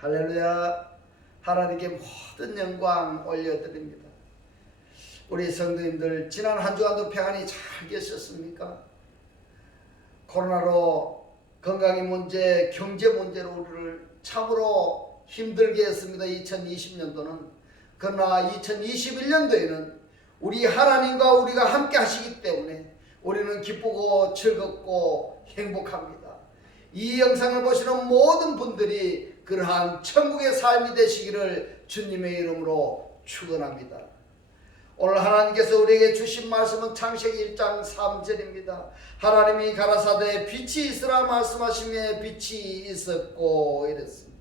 할렐루야. 하나님께 모든 영광 올려드립니다. 우리 성도님들 지난 한 주간도 평안히 잘 계셨습니까? 코로나로 건강의 문제, 경제 문제로 우리를 참으로 힘들게 했습니다. 2020년도는. 그러나 2021년도에는 우리 하나님과 우리가 함께 하시기 때문에 우리는 기쁘고 즐겁고 행복합니다. 이 영상을 보시는 모든 분들이 그러한 천국의 삶이 되시기를 주님의 이름으로 축원합니다. 오늘 하나님께서 우리에게 주신 말씀은 창세기 1장 3절입니다. 하나님이 가라사대 빛이 있으라 말씀하시며 빛이 있었고 이랬습니다.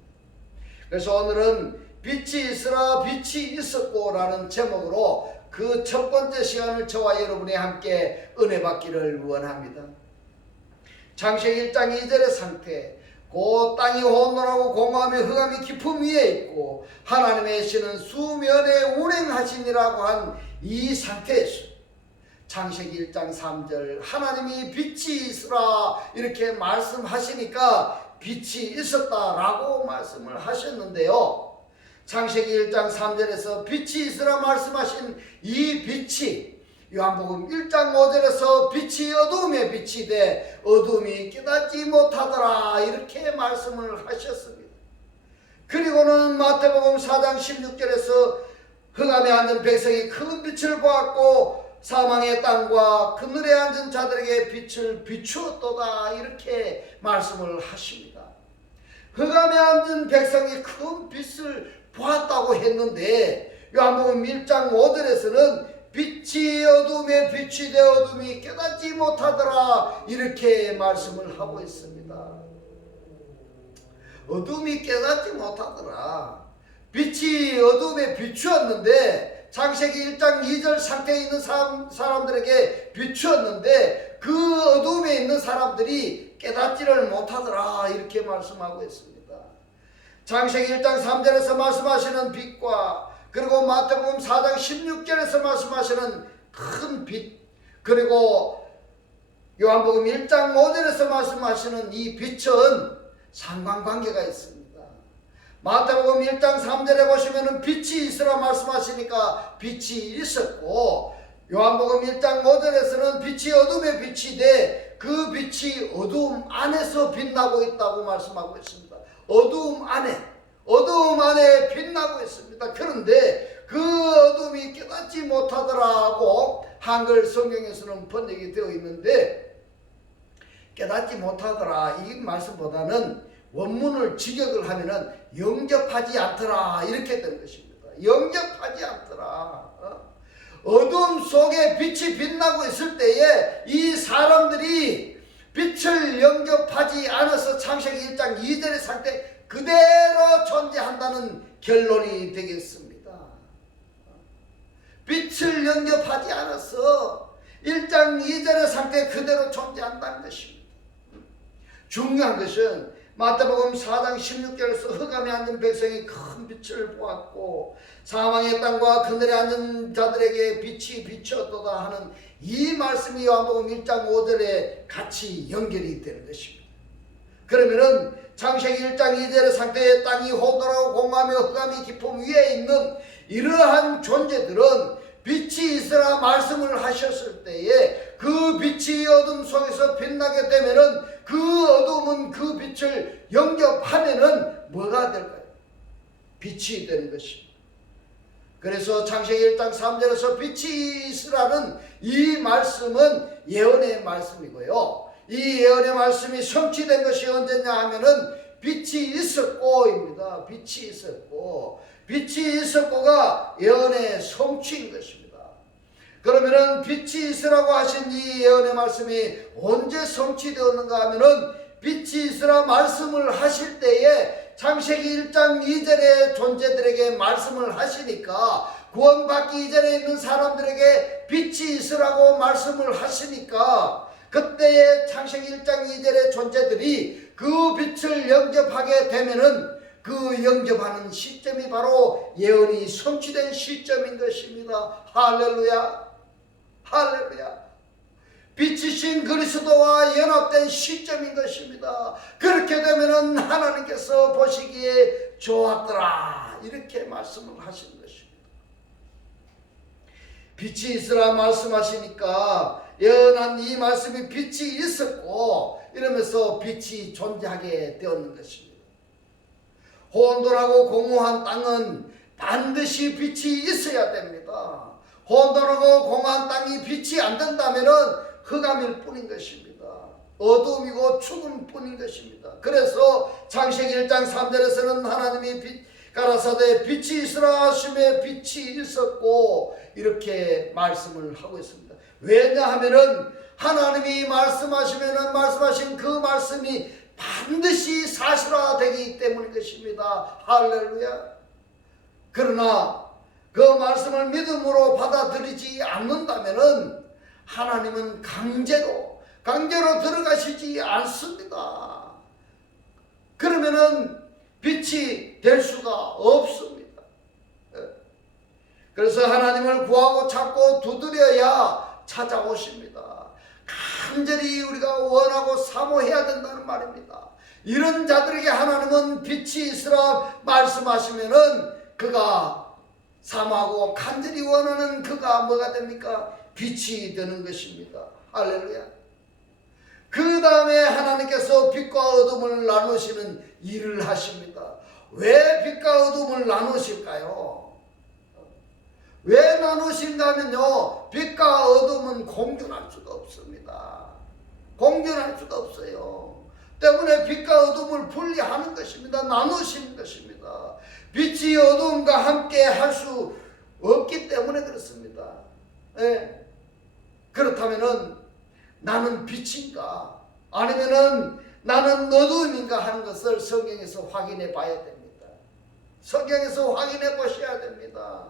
그래서 오늘은 빛이 있으라 빛이 있었고 라는 제목으로 그 첫 번째 시간을 저와 여러분이 함께 은혜 받기를 원합니다. 창세기 1장 2절의 상태, 그 땅이 혼돈하고 공허하며 흑암이 깊음 위에 있고 하나님의 신은 수면에 운행하시니라고 한 이 상태에서 창세기 1장 3절 하나님이 빛이 있으라 이렇게 말씀하시니까 빛이 있었다라고 말씀을 하셨는데요. 창세기 1장 3절에서 빛이 있으라 말씀하신 이 빛이 요한복음 1장 5절에서 빛이 어두움에 빛이 돼 어두움이 깨닫지 못하더라 이렇게 말씀을 하셨습니다. 그리고는 마태복음 4장 16절에서 흑암에 앉은 백성이 큰 빛을 보았고 사망의 땅과 그늘에 앉은 자들에게 빛을 비추었도다 이렇게 말씀을 하십니다. 흑암에 앉은 백성이 큰 빛을 보았다고 했는데 요한복음 1장 5절에서는 빛이 어둠에 빛이 되어 어둠이 깨닫지 못하더라 이렇게 말씀을 하고 있습니다. 어둠이 깨닫지 못하더라. 빛이 어둠에 비추었는데 창세기 1장 2절 상태에 있는 사람들에게 비추었는데 그 어둠에 있는 사람들이 깨닫지를 못하더라 이렇게 말씀하고 있습니다. 창세기 1장 3절에서 말씀하시는 빛과 그리고 마태복음 4장 16절에서 말씀하시는 큰 빛 그리고 요한복음 1장 5절에서 말씀하시는 이 빛은 상관관계가 있습니다. 마태복음 1장 3절에 보시면은 빛이 있으라 말씀하시니까 빛이 있었고 요한복음 1장 5절에서는 빛이 어둠에 빛이 돼 그 빛이 어두움 안에서 빛나고 있다고 말씀하고 있습니다. 어두움 안에 빛나고 있습니다. 그런데 그 어둠이 깨닫지 못하더라고 한글 성경에서는 번역이 되어 있는데 깨닫지 못하더라 이 말씀보다는 원문을 직역을 하면은 영접하지 않더라 이렇게 되는 것입니다. 영접하지 않더라. 어둠 속에 빛이 빛나고 있을 때에 이 사람들이 빛을 영접하지 않아서 창세기 1장 2절의 상태 그대로 존재한다는 결론이 되겠습니다. 빛을 영접하지 않아서 1장 2절의 상태 그대로 존재한다는 것입니다. 중요한 것은 마태복음 4장 16절에서 흑암에 앉은 백성이 큰 빛을 보았고 사망의 땅과 그늘에 앉은 자들에게 빛이 비추었도다 하는 이 말씀이 요한복음 1장 5절에 같이 연결이 되는 것입니다. 그러면은 창세기 1장 2절의 상태에 땅이 혼돈하고 공허하며 흑암이 깊음 위에 있는 이러한 존재들은 빛이 있으라 말씀을 하셨을 때에 그 빛이 어둠 속에서 빛나게 되면은 그 어둠은 그 빛을 영접하면은 뭐가 될까요? 빛이 되는 것입니다. 그래서 창세기 1장 3절에서 빛이 있으라는 이 말씀은 예언의 말씀이고요. 이 예언의 말씀이 성취된 것이 언제냐 하면은 빛이 있었고입니다. 빛이 있었고가 예언의 성취인 것입니다. 그러면은 빛이 있으라고 하신 이 예언의 말씀이 언제 성취되었는가 하면은 빛이 있으라 말씀을 하실 때에 창세기 1장 2절의 존재들에게 말씀을 하시니까 구원받기 이전에 있는 사람들에게 빛이 있으라고 말씀을 하시니까 그때의 창세기 1장 2절의 존재들이 그 빛을 영접하게 되면은 그 영접하는 시점이 바로 예언이 성취된 시점인 것입니다. 할렐루야. 할렐루야. 빛이신 그리스도와 연합된 시점인 것입니다. 그렇게 되면은 하나님께서 보시기에 좋았더라 이렇게 말씀을 하신 것입니다. 빛이 있으라 말씀하시니까 연한 이 말씀이 빛이 있었고 이러면서 빛이 존재하게 되었는 것입니다. 혼돈하고 공허한 땅은 반드시 빛이 있어야 됩니다. 혼돈하고 공허한 땅이 빛이 안 된다면은 흑암일 뿐인 것입니다. 어둠이고 죽음 뿐인 것입니다. 그래서 창세기 1장 3절에서는 하나님이 가라사대 빛이 있으라 하심에 빛이 있었고 이렇게 말씀을 하고 있습니다. 왜냐하면은 하나님이 말씀하시면은 말씀하신 그 말씀이 반드시 사실화되기 때문인 것입니다. 할렐루야. 그러나 그 말씀을 믿음으로 받아들이지 않는다면은 하나님은 강제로 들어가시지 않습니다. 그러면은 빛이 될 수가 없습니다. 그래서 하나님을 구하고 찾고 두드려야 찾아오십니다. 간절히 우리가 원하고 사모해야 된다는 말입니다. 이런 자들에게 하나님은 빛이 있으라 말씀하시면은 그가 사모하고 간절히 원하는 그가 뭐가 됩니까? 빛이 되는 것입니다. 할렐루야. 그 다음에 하나님께서 빛과 어둠을 나누시는 일을 하십니다. 왜 빛과 어둠을 나누실까요? 왜 나누신가 하면요, 빛과 어둠은 공존할 수가 없습니다. 공존할 수가 없어요. 때문에 빛과 어둠을 분리하는 것입니다. 나누시는 것입니다. 빛이 어둠과 함께 할 수 없기 때문에 그렇습니다. 예. 그렇다면은 나는 빛인가 아니면은 나는 어둠인가 하는 것을 성경에서 확인해 봐야 됩니다. 성경에서 확인해 보셔야 됩니다.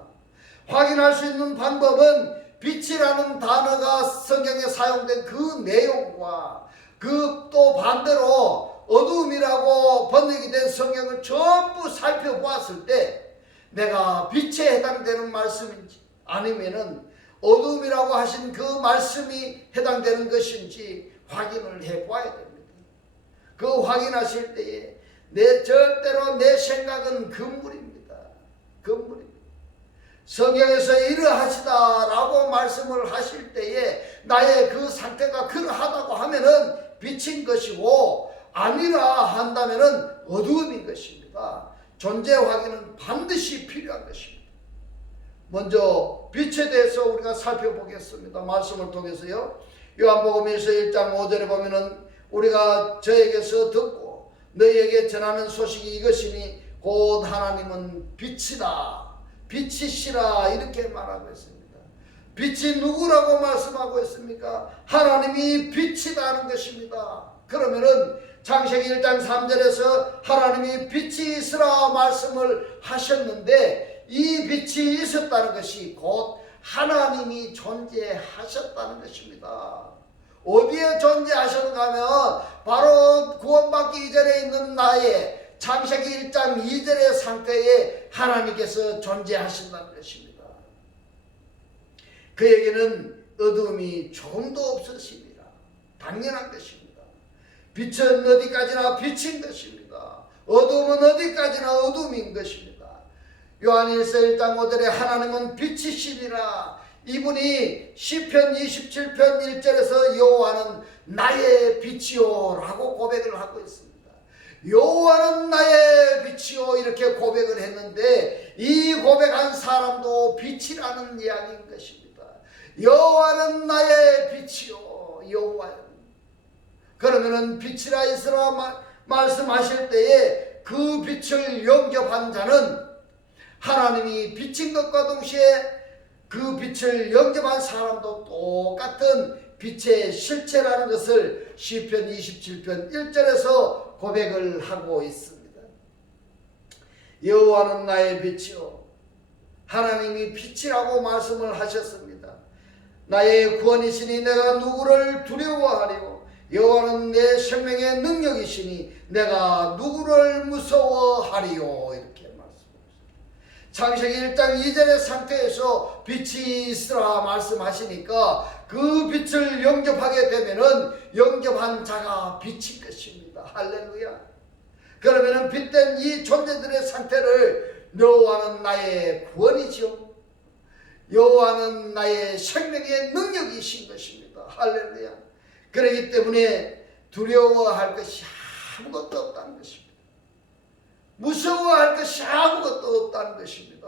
확인할 수 있는 방법은 빛이라는 단어가 성경에 사용된 그 내용과 그 또 반대로 어둠이라고 번역이 된 성경을 전부 살펴보았을 때 내가 빛에 해당되는 말씀인지 아니면은 어둠이라고 하신 그 말씀이 해당되는 것인지 확인을 해봐야 됩니다. 그 확인하실 때에 절대로 내 생각은 금물입니다. 금물입니다. 성경에서 이러하시다라고 말씀을 하실 때에 나의 그 상태가 그러하다고 하면은 빛인 것이고 아니라 한다면은 어두움인 것입니다. 존재 확인은 반드시 필요한 것입니다. 먼저 빛에 대해서 우리가 살펴보겠습니다. 말씀을 통해서요. 요한복음에서 1장 5절에 보면은 우리가 저에게서 듣고 너희에게 전하는 소식이 이것이니 곧 하나님은 빛이다. 빛이시라 이렇게 말하고 있습니다. 빛이 누구라고 말씀하고 있습니까? 하나님이 빛이라는 것입니다. 그러면은 창세기 1장 3절에서 하나님이 빛이 있으라 말씀을 하셨는데 이 빛이 있었다는 것이 곧 하나님이 존재하셨다는 것입니다. 어디에 존재하셨는가 하면 바로 구원받기 이전에 있는 나의 창세기 1장 2절의 상태에 하나님께서 존재하신다는 것입니다. 그에게는 어둠이 조금도 없으십니다. 당연한 것입니다. 빛은 어디까지나 빛인 것입니다. 어둠은 어디까지나 어둠인 것입니다. 요한일서 1장 5절에 하나님은 빛이시니라. 이분이 시편 27편 1절에서 여호와는 나의 빛이요 라고 고백을 하고 있습니다. 여호와는 나의 빛이요 이렇게 고백을 했는데 이 고백한 사람도 빛이라는 이야기인 것입니다. 여호와는 나의 빛이요 여호와는. 그러면은 빛이라 있으라 말씀하실 때에 그 빛을 영접한 자는 하나님이 빛인 것과 동시에 그 빛을 영접한 사람도 똑같은 빛의 실체라는 것을 시편 27편 1절에서 고백을 하고 있습니다. 여호와는 나의 빛이요 하나님이 빛이라고 말씀을 하셨습니다. 나의 구원이시니 내가 누구를 두려워하리요 여호와는 내 생명의 능력이시니 내가 누구를 무서워하리요 이렇게 말씀하셨습니다. 창세기 1장 2절의 상태에서 빛이 있으라 말씀하시니까 그 빛을 영접하게 되면은 영접한 자가 빛인 것입니다. 할렐루야. 그러면은 빛된 이 존재들의 상태를 여호와는 나의 구원이죠. 여호와는 나의 생명의 능력이신 것입니다. 할렐루야. 그렇기 때문에 두려워할 것이 아무것도 없다는 것입니다. 무서워할 것이 아무것도 없다는 것입니다.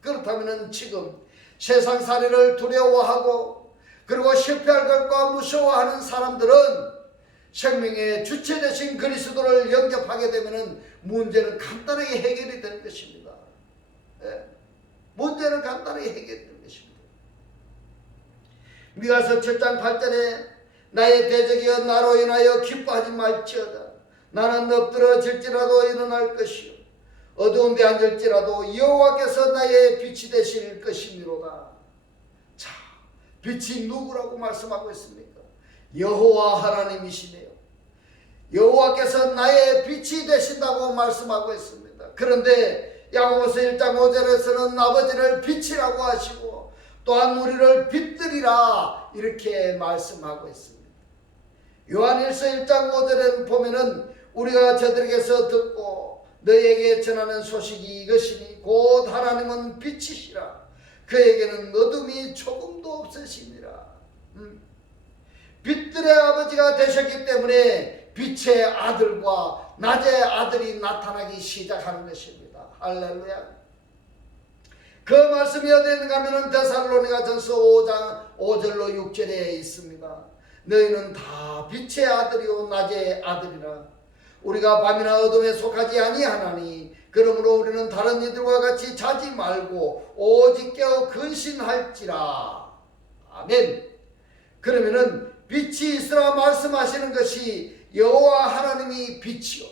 그렇다면 지금 세상살이를 두려워하고 그리고 실패할 것과 무서워하는 사람들은 생명의 주체 되신 그리스도를 영접하게 되면 문제는 간단하게 해결이 되는 것입니다. 문제는 간단하게 해결되는 것입니다. 미가서 7장 8절에 나의 대적이여 나로 인하여 기뻐하지 말지어다. 나는 엎드러질지라도 일어날 것이요 어두운 데 앉을지라도 여호와께서 나의 빛이 되실 것이미로다. 자, 빛이 누구라고 말씀하고 있습니까? 여호와 하나님이시네요. 여호와께서 나의 빛이 되신다고 말씀하고 있습니다. 그런데 야고보서 1장 5절에서는 아버지를 빛이라고 하시고 또한 우리를 빛들이라 이렇게 말씀하고 있습니다. 요한일서 1장 5절에 보면은 우리가 저들에게서 듣고 너희에게 전하는 소식이 이것이니 곧 하나님은 빛이시라. 그에게는 어둠이 조금도 없으시니라. 빛들의 아버지가 되셨기 때문에 빛의 아들과 낮의 아들이 나타나기 시작하는 것입니다. 할렐루야. 그 말씀이 어디에 있는가 하면 데살로니가전서 5장 5절로 6절에 있습니다. 너희는 다 빛의 아들이요 낮의 아들이라. 우리가 밤이나 어둠에 속하지 아니하나니 그러므로 우리는 다른 이들과 같이 자지 말고 오직 깨어 근신할지라. 아멘. 그러면은 빛이 있으라 말씀하시는 것이 여호와 하나님이 빛이요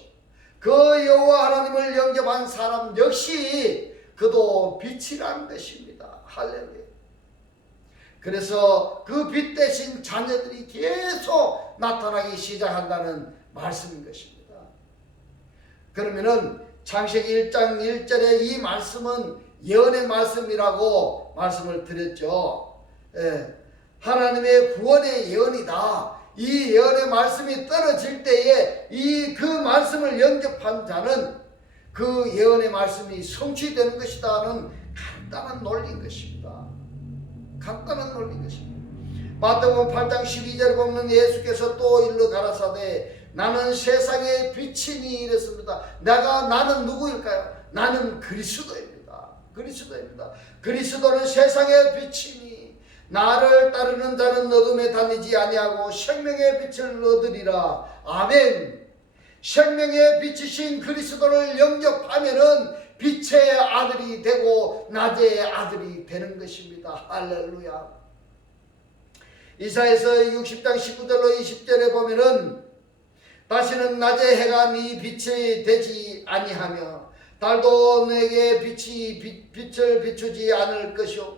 그 여호와 하나님을 영접한 사람 역시 그도 빛이라는 것입니다. 할렐루야. 그래서 그 빛 대신 자녀들이 계속 나타나기 시작한다는 말씀인 것입니다. 그러면은 창세기 1장 1절의 이 말씀은 예언의 말씀이라고 말씀을 드렸죠. 하나님의 구원의 예언이다. 이 예언의 말씀이 떨어질 때에 그 말씀을 영접한 자는 그 예언의 말씀이 성취되는 것이다는 간단한 논리인 것입니다. 간단한 논리인 것입니다. 마태복음 8장 12절에 보면 예수께서 또 일러 가라사대 나는 세상의 빛이니 이랬습니다. 나는 누구일까요? 나는 그리스도입니다. 그리스도는 세상의 빛이니 나를 따르는 자는 어둠에 다니지 아니하고 생명의 빛을 얻으리라. 아멘. 생명의 빛이신 그리스도를 영접하면은 빛의 아들이 되고 낮의 아들이 되는 것입니다. 할렐루야. 이사야서 60장 19절로 20절에 보면은 다시는 낮의 해가 네 빛이 되지 아니하며 달도 내게 빛을 비추지 않을 것이요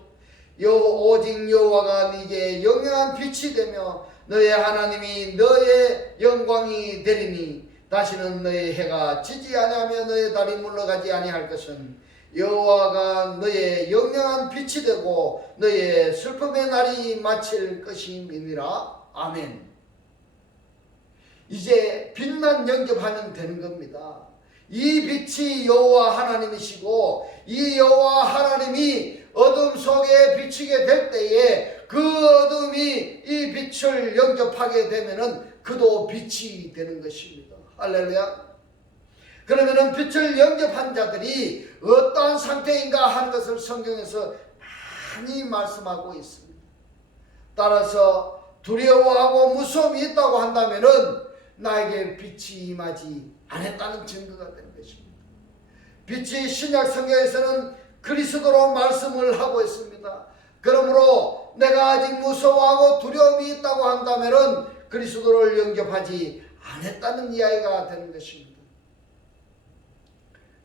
오직 여호와가 네게 영영한 빛이 되며 너의 하나님이 너의 영광이 되리니 다시는 너의 해가 지지 아니하며 너의 달이 물러가지 아니할 것은 여호와가 너의 영영한 빛이 되고 너의 슬픔의 날이 마칠 것임이니라. 아멘. 이제 빛만 영접하면 되는 겁니다. 이 빛이 여호와 하나님이시고 이 여호와 하나님이 어둠 속에 비치게 될 때에 그 어둠이 이 빛을 영접하게 되면은 그도 빛이 되는 것입니다. 할렐루야. 그러면은 빛을 영접한 자들이 어떠한 상태인가 하는 것을 성경에서 많이 말씀하고 있습니다. 따라서 두려워하고 무서움이 있다고 한다면은 나에게 빛이 임하지 않았다는 증거가 되는 것입니다. 빛이 신약 성경에서는 그리스도로 말씀을 하고 있습니다. 그러므로 내가 아직 무서워하고 두려움이 있다고 한다면은 그리스도를 영접하지 않았다는 이야기가 되는 것입니다.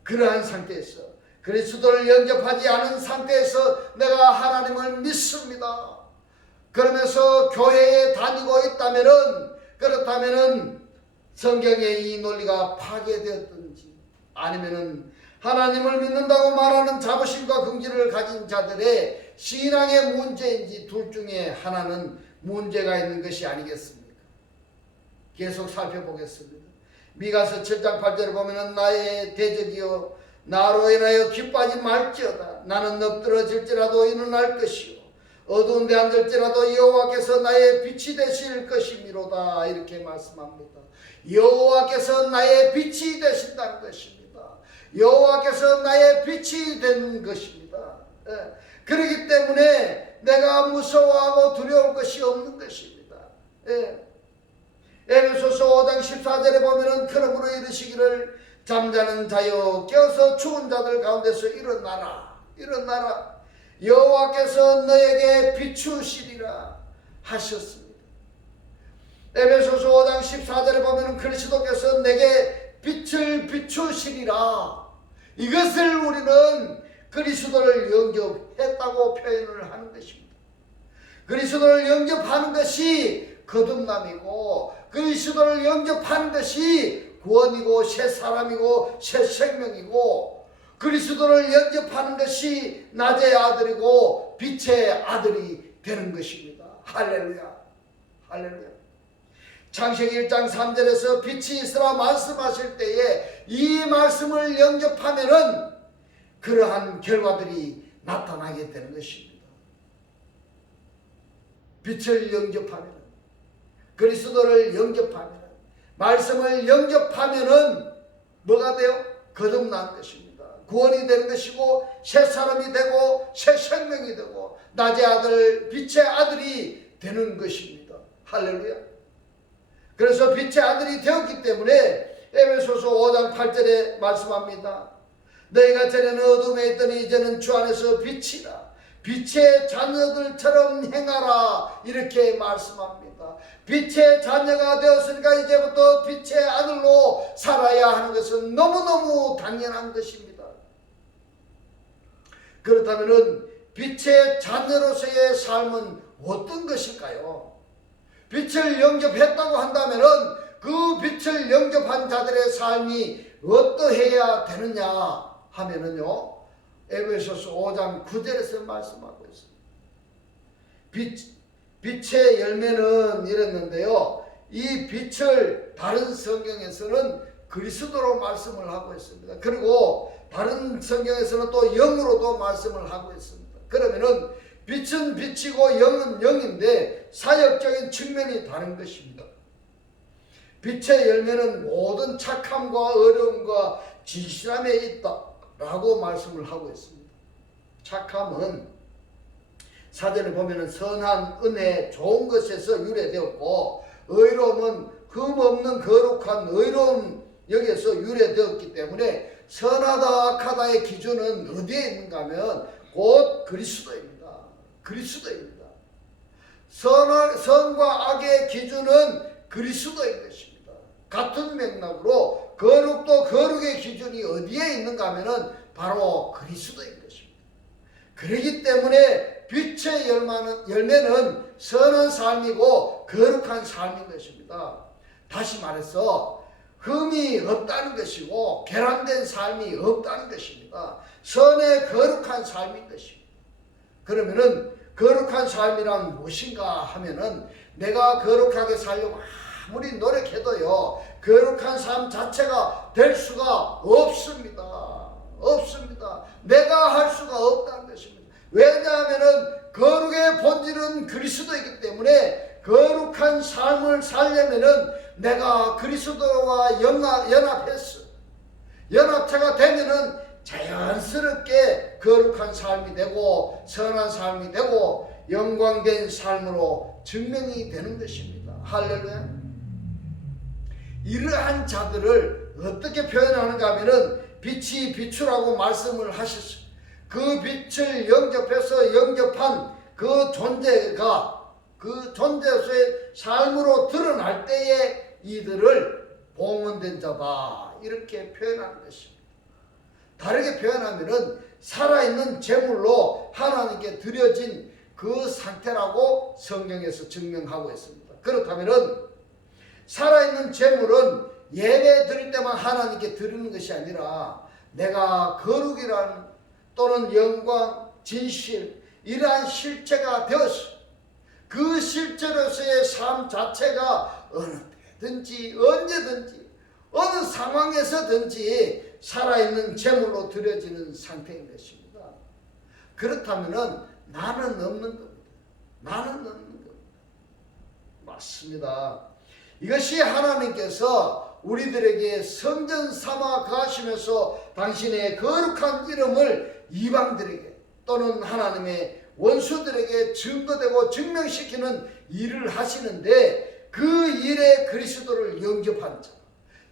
그러한 상태에서 그리스도를 영접하지 않은 상태에서 내가 하나님을 믿습니다. 그러면서 교회에 다니고 있다면은 그렇다면은 성경의 이 논리가 파괴되었든지 아니면은 하나님을 믿는다고 말하는 자부심과 긍지를 가진 자들의 신앙의 문제인지 둘 중에 하나는 문제가 있는 것이 아니겠습니까? 계속 살펴보겠습니다. 미가서 7장 8절에 보면은 나의 대적이여 나로 인하여 기뻐하지 말지어다. 나는 엎드러질지라도 이는 알 것이요 어두운 데 앉을지라도 여호와께서 나의 빛이 되실 것이미로다. 이렇게 말씀합니다. 여호와께서 나의 빛이 되신다는 것입니다. 여호와께서 나의 빛이 되는 것입니다. 그렇기 때문에 내가 무서워하고 두려울 것이 없는 것입니다. 에베소서 5장 14절에 보면은 그러므로 이르시기를 잠자는 자여 깨어서 죽은 자들 가운데서 일어나라. 일어나라. 여호와께서 너에게 비추시리라 하셨습니다. 에베소서 5장 14절에 보면은 그리스도께서 내게 빛을 비추시리라. 이것을 우리는 그리스도를 영접했다고 표현을 하는 것입니다. 그리스도를 영접하는 것이 거듭남이고 그리스도를 영접하는 것이 구원이고 새 사람이고 새 생명이고 그리스도를 영접하는 것이 낮의 아들이고 빛의 아들이 되는 것입니다. 할렐루야. 할렐루야. 창세기 1장 3절에서 빛이 있으라 말씀하실 때에 이 말씀을 영접하면은 그러한 결과들이 나타나게 되는 것입니다. 빛을 영접하면, 그리스도를 영접하면, 말씀을 영접하면은 뭐가 돼요? 거듭난 것입니다. 구원이 되는 것이고 새 사람이 되고 새 생명이 되고 낮의 아들, 빛의 아들이 되는 것입니다. 할렐루야. 그래서 빛의 아들이 되었기 때문에 에베소서 5장 8절에 말씀합니다. 너희가 전에는 어둠에 있더니 이제는 주 안에서 빛이라. 빛의 자녀들처럼 행하라. 이렇게 말씀합니다. 빛의 자녀가 되었으니까 이제부터 빛의 아들로 살아야 하는 것은 너무너무 당연한 것입니다. 그렇다면 빛의 자녀로서의 삶은 어떤 것일까요? 빛을 영접했다고 한다면 그 빛을 영접한 자들의 삶이 어떠해야 되느냐 하면은요, 에베소서 5장 9절에서 말씀하고 있습니다. 빛의 열매는 이랬는데요, 이 빛을 다른 성경에서는 그리스도로 말씀을 하고 있습니다. 그리고 다른 성경에서는 또 영으로도 말씀을 하고 있습니다. 그러면은 빛은 빛이고 영은 영인데 사역적인 측면이 다른 것입니다. 빛의 열매는 모든 착함과 어려움과 진실함에 있다라고 말씀을 하고 있습니다. 착함은 사전에 보면 선한 은혜 좋은 것에서 유래되었고 의로움은 흠없는 거룩한 의로움 여기에서 유래되었기 때문에 선하다 악하다의 기준은 어디에 있는가 하면 곧 그리스도입니다. 그리스도입니다. 선과 악의 기준은 그리스도인 것입니다. 같은 맥락으로 거룩도 거룩의 기준이 어디에 있는가 하면 바로 그리스도인 것입니다. 그렇기 때문에 빛의 열매는 선한 삶이고 거룩한 삶인 것입니다. 다시 말해서 흠이 없다는 것이고 개란된 삶이 없다는 것입니다. 선의 거룩한 삶인 것입니다. 그러면은 거룩한 삶이란 무엇인가 하면은 내가 거룩하게 살려고 아무리 노력해도요 거룩한 삶 자체가 될 수가 없습니다. 없습니다. 내가 할 수가 없다는 것입니다. 왜냐하면은 거룩의 본질은 그리스도이기 때문에 거룩한 삶을 살려면은 내가 그리스도와 연합해서 연합체가 되면은 자연스럽게 거룩한 삶이 되고 선한 삶이 되고 영광된 삶으로 증명이 되는 것입니다. 할렐루야. 이러한 자들을 어떻게 표현하는가 하면은 빛이 비추라고 말씀을 하셨어요. 그 빛을 영접해서 영접한 그 존재가 그 존재로서의 삶으로 드러날 때에 이들을 봉헌된 자다 이렇게 표현하는 것입니다. 다르게 표현하면은 살아있는 제물로 하나님께 드려진 그 상태라고 성경에서 증명하고 있습니다. 그렇다면은 살아있는 제물은 예배 드릴 때만 하나님께 드리는 것이 아니라 내가 거룩이란 또는 영광, 진실 이러한 실체가 되어서 그 실제로서의 삶 자체가 어느 때든지 언제든지 어느 상황에서든지 살아있는 제물로 드려지는 상태인 것입니다. 그렇다면 나는 없는 겁니다. 나는 없는 겁니다. 맞습니다. 이것이 하나님께서 우리들에게 성전 삼아 거하시면서 당신의 거룩한 이름을 이방들에게 또는 하나님의 원수들에게 증거되고 증명시키는 일을 하시는데 그 일에 그리스도를 영접한 자,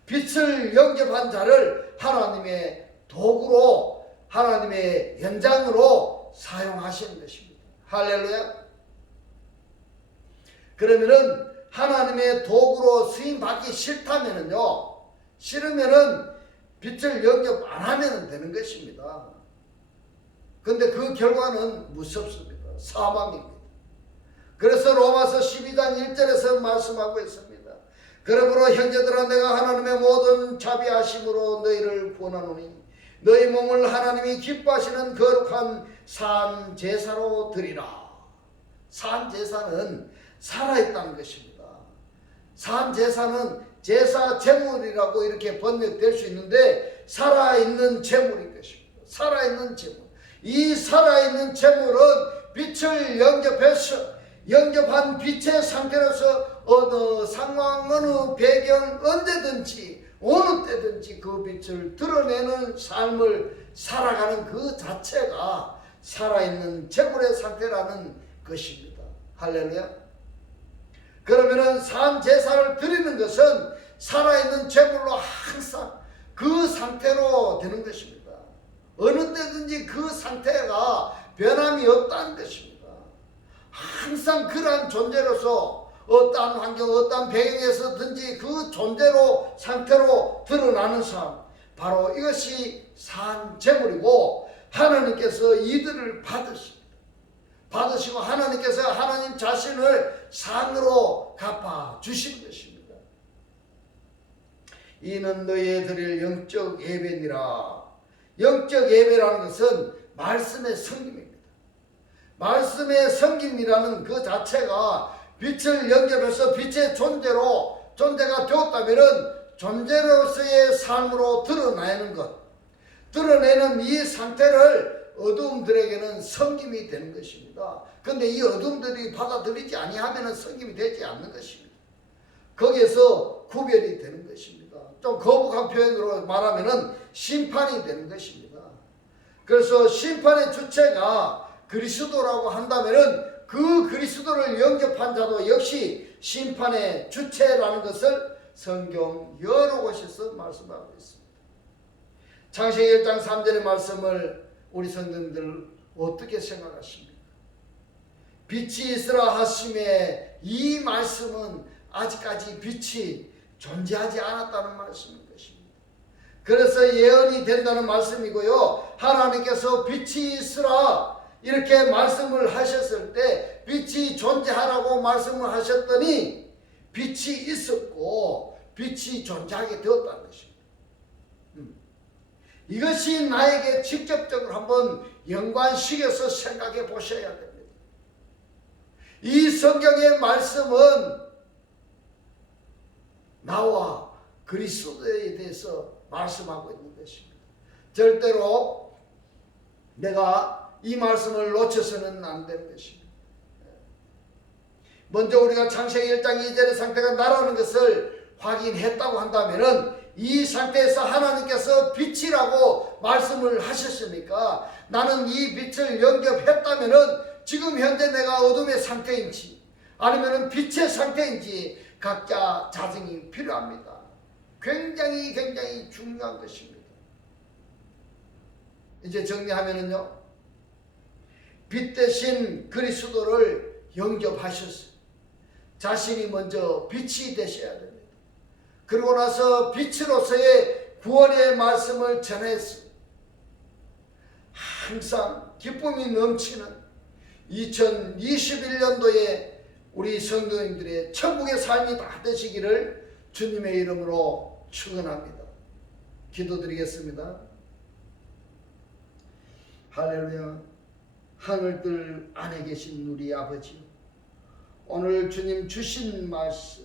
빛을 영접한 자를 하나님의 도구로 하나님의 연장으로 사용하시는 것입니다. 할렐루야. 그러면은 하나님의 도구로 쓰임받기 싫으면은 빛을 영접 안 하면 되는 것입니다. 근데 그 결과는 무섭습니다. 사망입니다. 그래서 로마서 12장 1절에서 말씀하고 있습니다. 그러므로 형제들아 내가 하나님의 모든 자비하심으로 너희를 구원하노니 너희 몸을 하나님이 기뻐하시는 거룩한 산 제사로 드리라. 산 제사는 살아있다는 것입니다. 산 제사는 제사 제물이라고 이렇게 번역될 수 있는데 살아있는 제물인 것입니다. 살아있는 제물. 이 살아있는 제물은 빛을 영접한 빛의 상태로서 어느 상황, 어느 배경, 언제든지 어느 때든지 그 빛을 드러내는 삶을 살아가는 그 자체가 살아있는 제물의 상태라는 것입니다. 할렐루야. 그러면은 산 제사를 드리는 것은 살아있는 제물로 항상 그 상태로 되는 것입니다. 어느 때든지 그 상태가 변함이 없다는 것입니다. 항상 그러한 존재로서 어떠한 환경, 어떠한 배경에서든지 그 존재로 상태로 드러나는 삶, 바로 이것이 산 제물이고 하나님께서 이들을 받으시고 하나님께서 하나님 자신을 상으로 갚아 주신 것입니다. 이는 너희에 드릴 영적 예배니라. 영적 예배라는 것은 말씀의 섬김입니다. 말씀의 섬김이라는 그 자체가 빛을 영접해서 빛의 존재가 되었다면 존재로서의 삶으로 드러내는 것, 드러내는 이 상태를 어두움들에게는 섬김이 되는 것입니다. 그런데 이 어두움들이 받아들이지 아니하면 섬김이 되지 않는 것입니다. 거기에서 구별이 되는 것입니다. 좀 거북한 표현으로 말하면 심판이 되는 것입니다. 그래서 심판의 주체가 그리스도라고 한다면 그 그리스도를 영접한 자도 역시 심판의 주체라는 것을 성경 여러 곳에서 말씀하고 있습니다. 창세기 1장 3절의 말씀을 우리 성도님들 어떻게 생각하십니까? 빛이 있으라 하심에 이 말씀은 아직까지 빛이 존재하지 않았다는 말씀인 것입니다. 그래서 예언이 된다는 말씀이고요. 하나님께서 빛이 있으라 이렇게 말씀을 하셨을 때 빛이 존재하라고 말씀을 하셨더니 빛이 있었고 빛이 존재하게 되었다는 것입니다. 이것이 나에게 직접적으로 한번 연관시켜서 생각해 보셔야 됩니다. 이 성경의 말씀은 나와 그리스도에 대해서 말씀하고 있는 것입니다. 절대로 내가 이 말씀을 놓쳐서는 안 되는 것입니다. 먼저 우리가 창세기 1장 2절의 상태가 나라는 것을 확인했다고 한다면 이 상태에서 하나님께서 빛이라고 말씀을 하셨으니까 나는 이 빛을 영접했다면 지금 현재 내가 어둠의 상태인지 아니면 빛의 상태인지 각자 자정이 필요합니다. 굉장히 중요한 것입니다. 이제 정리하면은요, 빛 대신 그리스도를 영접하셨어요. 자신이 먼저 빛이 되셔야 됩니다. 그러고 나서 빛으로서의 구원의 말씀을 전했습니다. 항상 기쁨이 넘치는 2021년도에 우리 성도님들의 천국의 삶이 다 되시기를 주님의 이름으로 축원합니다. 기도드리겠습니다. 할렐루야. 하늘들 안에 계신 우리 아버지요, 오늘 주님 주신 말씀,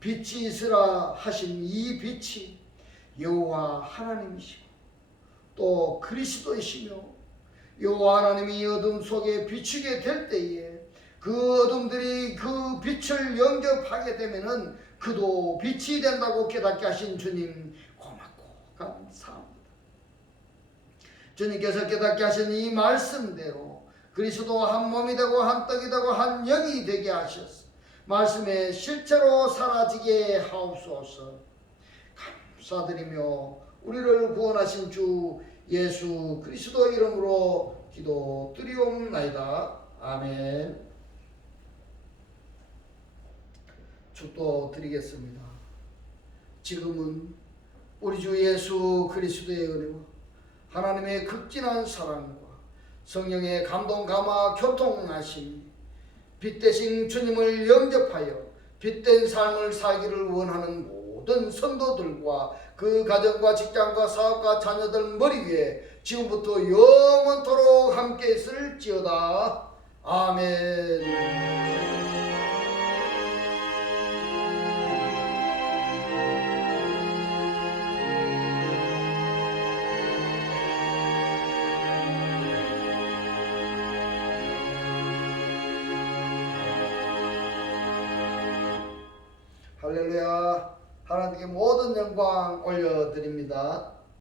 빛이 있으라 하신 이 빛이 여호와 하나님이시고 또 그리스도이시며, 여호와 하나님이 어둠 속에 비추게 될 때에 그 어둠들이 그 빛을 영접하게 되면은 그도 빛이 된다고 깨닫게 하신 주님 고맙고 감사합니다. 주님께서 깨닫게 하신 이 말씀대로 그리스도와 한 몸이 되고 한 떡이 되고 한 영이 되게 하셔서 말씀에 실제로 사라지게 하옵소서. 감사드리며 우리를 구원하신 주 예수 그리스도 이름으로 기도드리옵나이다. 아멘. 축도 드리겠습니다. 지금은 우리 주 예수 그리스도의 은혜와 하나님의 극진한 사랑과 성령의 감동 감화 교통하심이 빛 대신 주님을 영접하여 빛된 삶을 살기를 원하는 모든 성도들과 그 가정과 직장과 사업과 자녀들 머리 위에 지금부터 영원토록 함께 있을지어다. 아멘. 할렐루야. 하나님께 모든 영광 올려드립니다.